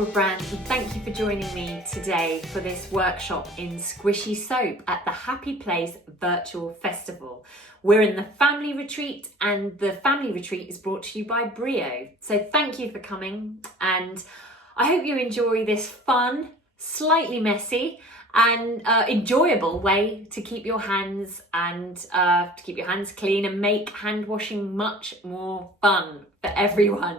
Barbara Brand, and thank you for joining me today for this workshop in squishy soap at the Happy Place Virtual Festival. We're in the family retreat, and the family retreat is brought to you by Brio. So thank you for coming, and I hope you enjoy this fun, slightly messy and enjoyable way to keep your hands clean and make hand washing much more fun for everyone.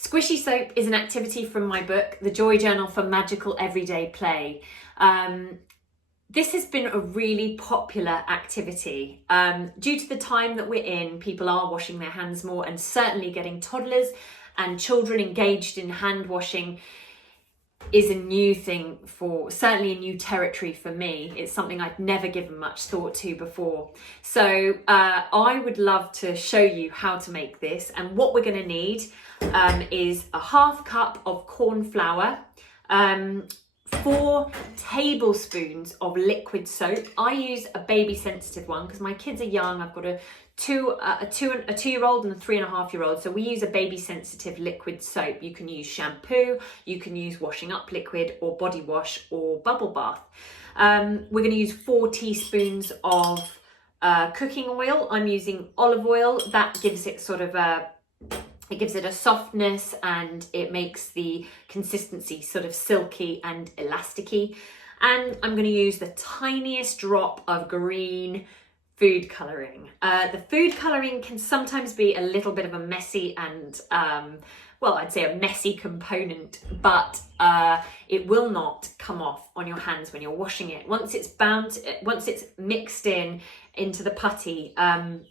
Squishy soap is an activity from my book, The Joy Journal for Magical Everyday Play. This has been a really popular activity. Due to the time that we're in, people are washing their hands more, and certainly getting toddlers and children engaged in hand washing is a new thing, certainly a new territory for me. It's something I'd never given much thought to before. So I would love to show you how to make this, and what we're going to need is a half cup of corn flour, 4 tablespoons of liquid soap. I use a baby sensitive one because my kids are young. I've got a 2-year-old and a 3.5-year-old, so we use a baby sensitive liquid soap. You can use shampoo, you can use washing up liquid or body wash or bubble bath. We're going to use 4 teaspoons of cooking oil. I'm using olive oil. That gives it it gives it a softness, and it makes the consistency sort of silky and elasticy. And I'm going to use the tiniest drop of green food colouring. The food colouring can sometimes be a little bit of a messy and, I'd say a messy component, but it will not come off on your hands when you're washing it. Once it's mixed into the putty,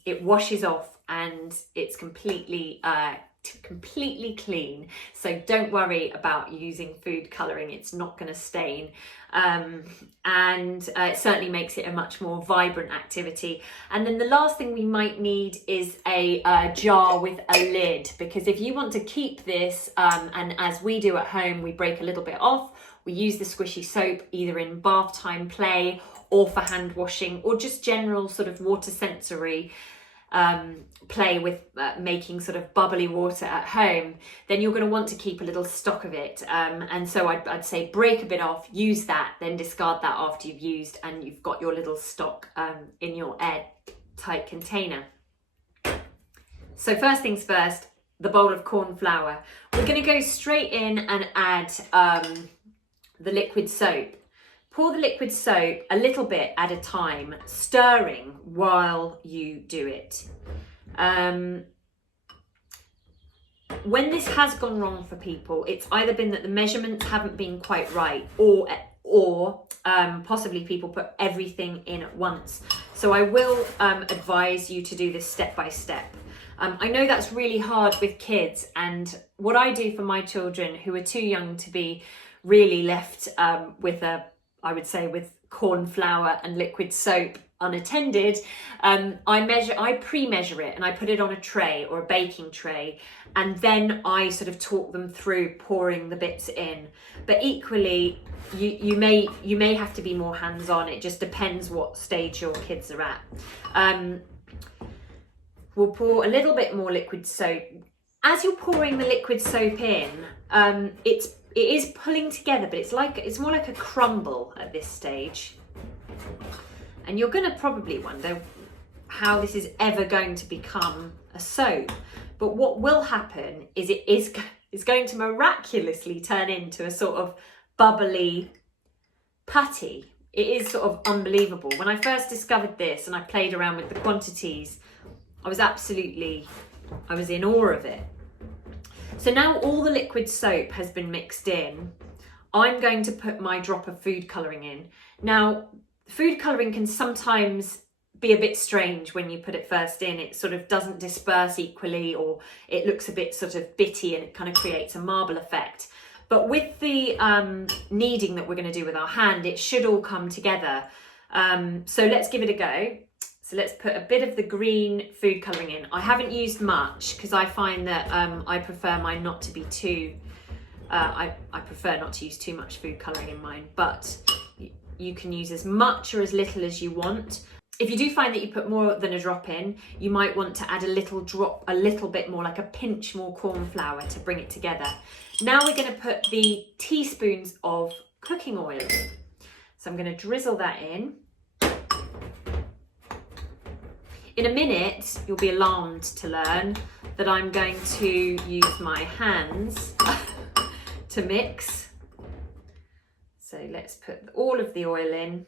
it washes off and it's completely clean. So don't worry about using food colouring, it's not going to stain. It certainly makes it a much more vibrant activity. And then the last thing we might need is a jar with a lid, because if you want to keep this, and as we do at home, we break a little bit off, we use the squishy soap either in bath time play or for hand washing, or just general sort of water sensory play with making sort of bubbly water at home, then you're going to want to keep a little stock of it. And so I'd say break a bit off, use that, then discard that after you've used, and you've got your little stock in your airtight container. So first things first, the bowl of corn flour. We're going to go straight in and add the liquid soap. Pour the liquid soap a little bit at a time, stirring while you do it. When this has gone wrong for people, it's either been that the measurements haven't been quite right, or possibly people put everything in at once. So I will advise you to do this step by step. I know that's really hard with kids, and what I do for my children who are too young to be really left with corn flour and liquid soap unattended, I pre-measure it and I put it on a tray or a baking tray, and then I sort of talk them through pouring the bits in. But equally, you may have to be more hands-on. It just depends what stage your kids are at. We'll pour a little bit more liquid soap. As you're pouring the liquid soap in, it is pulling together, but it's more like a crumble at this stage. And you're going to probably wonder how this is ever going to become a soap. But what will happen is it's going to miraculously turn into a sort of bubbly putty. It is sort of unbelievable. When I first discovered this and I played around with the quantities, I was in awe of it. So now all the liquid soap has been mixed in, I'm going to put my drop of food colouring in. Now, food colouring can sometimes be a bit strange when you put it first in. It sort of doesn't disperse equally, or it looks a bit sort of bitty, and it kind of creates a marble effect. But with the kneading that we're going to do with our hand, it should all come together. So let's give it a go. So let's put a bit of the green food colouring in. I haven't used much because I find that I prefer mine not to be too, I prefer not to use too much food colouring in mine, but you can use as much or as little as you want. If you do find that you put more than a drop in, you might want to add a little bit more, like a pinch more corn flour to bring it together. Now we're going to put the teaspoons of cooking oil. So I'm going to drizzle that in. In a minute, you'll be alarmed to learn that I'm going to use my hands to mix. So let's put all of the oil in.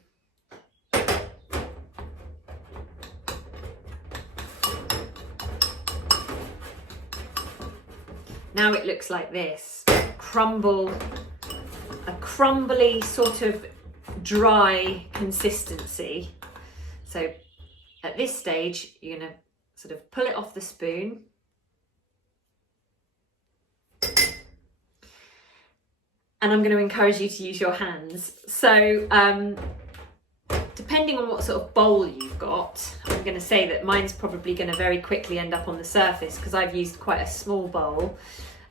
Now it looks like this, a crumbly sort of dry consistency. So at this stage, you're going to sort of pull it off the spoon. And I'm going to encourage you to use your hands. So depending on what sort of bowl you've got, I'm going to say that mine's probably going to very quickly end up on the surface because I've used quite a small bowl.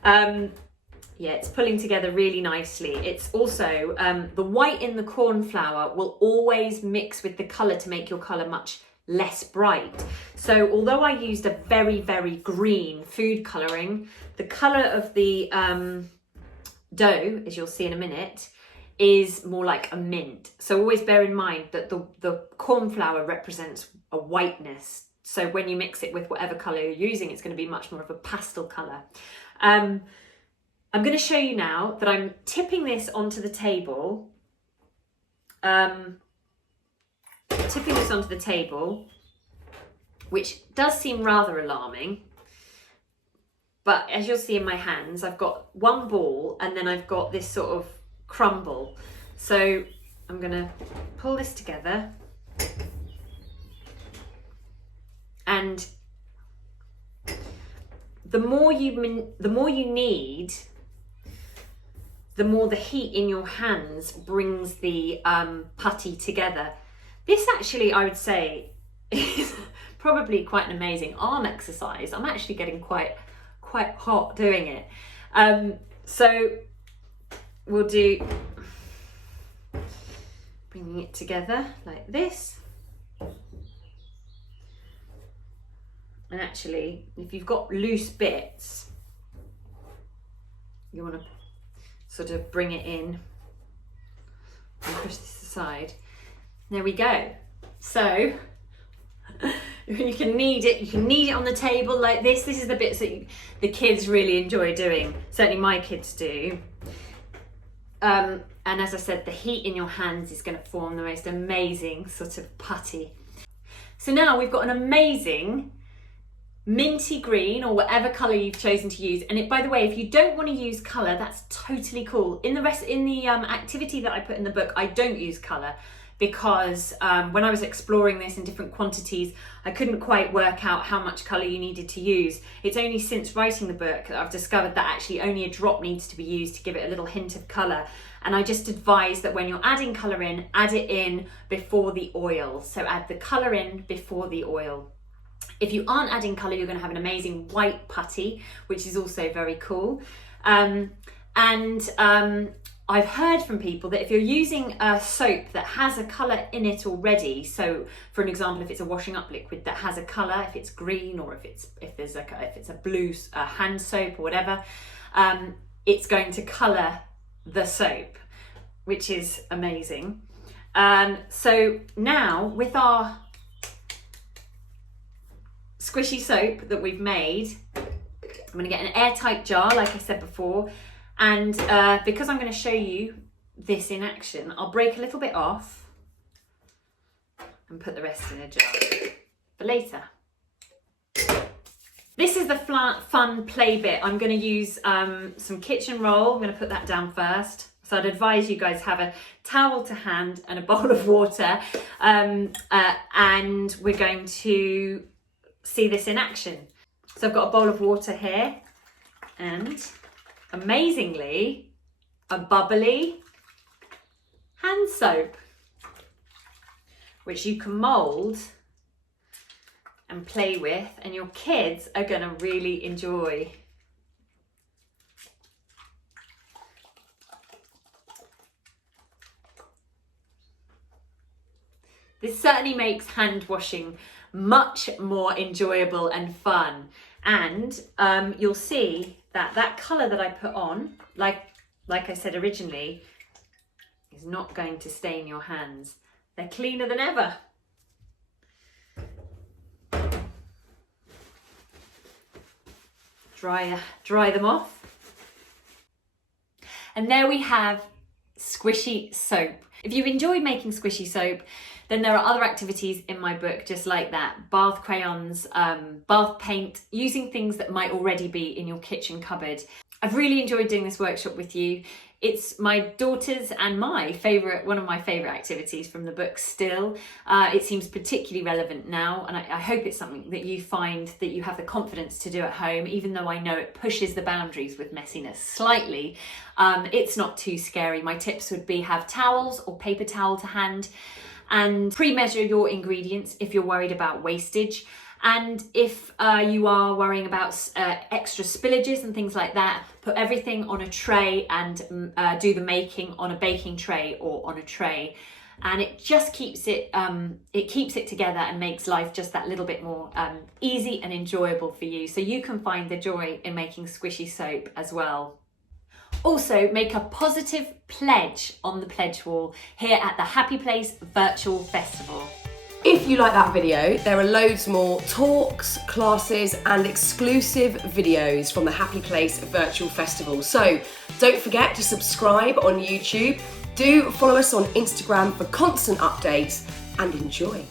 Yeah, it's pulling together really nicely. It's also, the white in the corn flour will always mix with the colour to make your colour much less bright. So although I used a very, very green food colouring, the colour of the dough, as you'll see in a minute, is more like a mint. So always bear in mind that the corn flour represents a whiteness. So when you mix it with whatever colour you're using, it's going to be much more of a pastel colour. I'm going to show you now that I'm tipping this onto the table. Which does seem rather alarming. But as you'll see in my hands, I've got one ball and then I've got this sort of crumble. So I'm going to pull this together. And the more you knead, the more the heat in your hands brings the putty together. This actually, I would say, is probably quite an amazing arm exercise. I'm actually getting quite hot doing it. So we'll do bringing it together like this. And actually, if you've got loose bits, you want to sort of bring it in and push this aside. There we go. So you can knead it on the table like this. This is the bits that the kids really enjoy doing. Certainly my kids do. And as I said, the heat in your hands is going to form the most amazing sort of putty. So now we've got an amazing minty green, or whatever colour you've chosen to use. And by the way, if you don't want to use colour, that's totally cool. In the activity that I put in the book, I don't use colour because when I was exploring this in different quantities, I couldn't quite work out how much colour you needed to use. It's only since writing the book that I've discovered that actually only a drop needs to be used to give it a little hint of colour. And I just advise that when you're adding colour in, add it in before the oil. So add the colour in before the oil. If you aren't adding colour, you're going to have an amazing white putty, which is also very cool. I've heard from people that if you're using a soap that has a colour in it already, so for an example, if it's a washing up liquid that has a colour, if it's green or if it's a blue hand soap or whatever, it's going to colour the soap, which is amazing. So now with our squishy soap that we've made, I'm going to get an airtight jar, like I said before, and because I'm going to show you this in action, I'll break a little bit off and put the rest in a jar for later. This is the fun play bit. I'm going to use some kitchen roll. I'm going to put that down first. So I'd advise you guys have a towel to hand and a bowl of water, and we're going to see this in action. So I've got a bowl of water here and amazingly a bubbly hand soap, which you can mould and play with, and your kids are going to really enjoy. This certainly makes hand washing much more enjoyable and fun. And you'll see that that colour that I put on, like I said originally, is not going to stain your hands. They're cleaner than ever. Dry them off. And there we have squishy soap. If you've enjoyed making squishy soap, then there are other activities in my book just like that. Bath crayons, bath paint, using things that might already be in your kitchen cupboard. I've really enjoyed doing this workshop with you. It's my daughter's and my favourite, one of my favourite activities from the book still. It seems particularly relevant now, and I hope it's something that you find that you have the confidence to do at home, even though I know it pushes the boundaries with messiness slightly. It's not too scary. My tips would be have towels or paper towel to hand, and pre-measure your ingredients if you're worried about wastage. And if you are worrying about extra spillages and things like that, put everything on a tray and do the making on a baking tray or on a tray. And it just keeps it together and makes life just that little bit more easy and enjoyable for you. So you can find the joy in making squishy soap as well. Also, make a positive pledge on the pledge wall here at the Happy Place Virtual Festival. If you like that video, there are loads more talks, classes and exclusive videos from the Happy Place Virtual Festival. So don't forget to subscribe on YouTube. Do follow us on Instagram for constant updates and enjoy.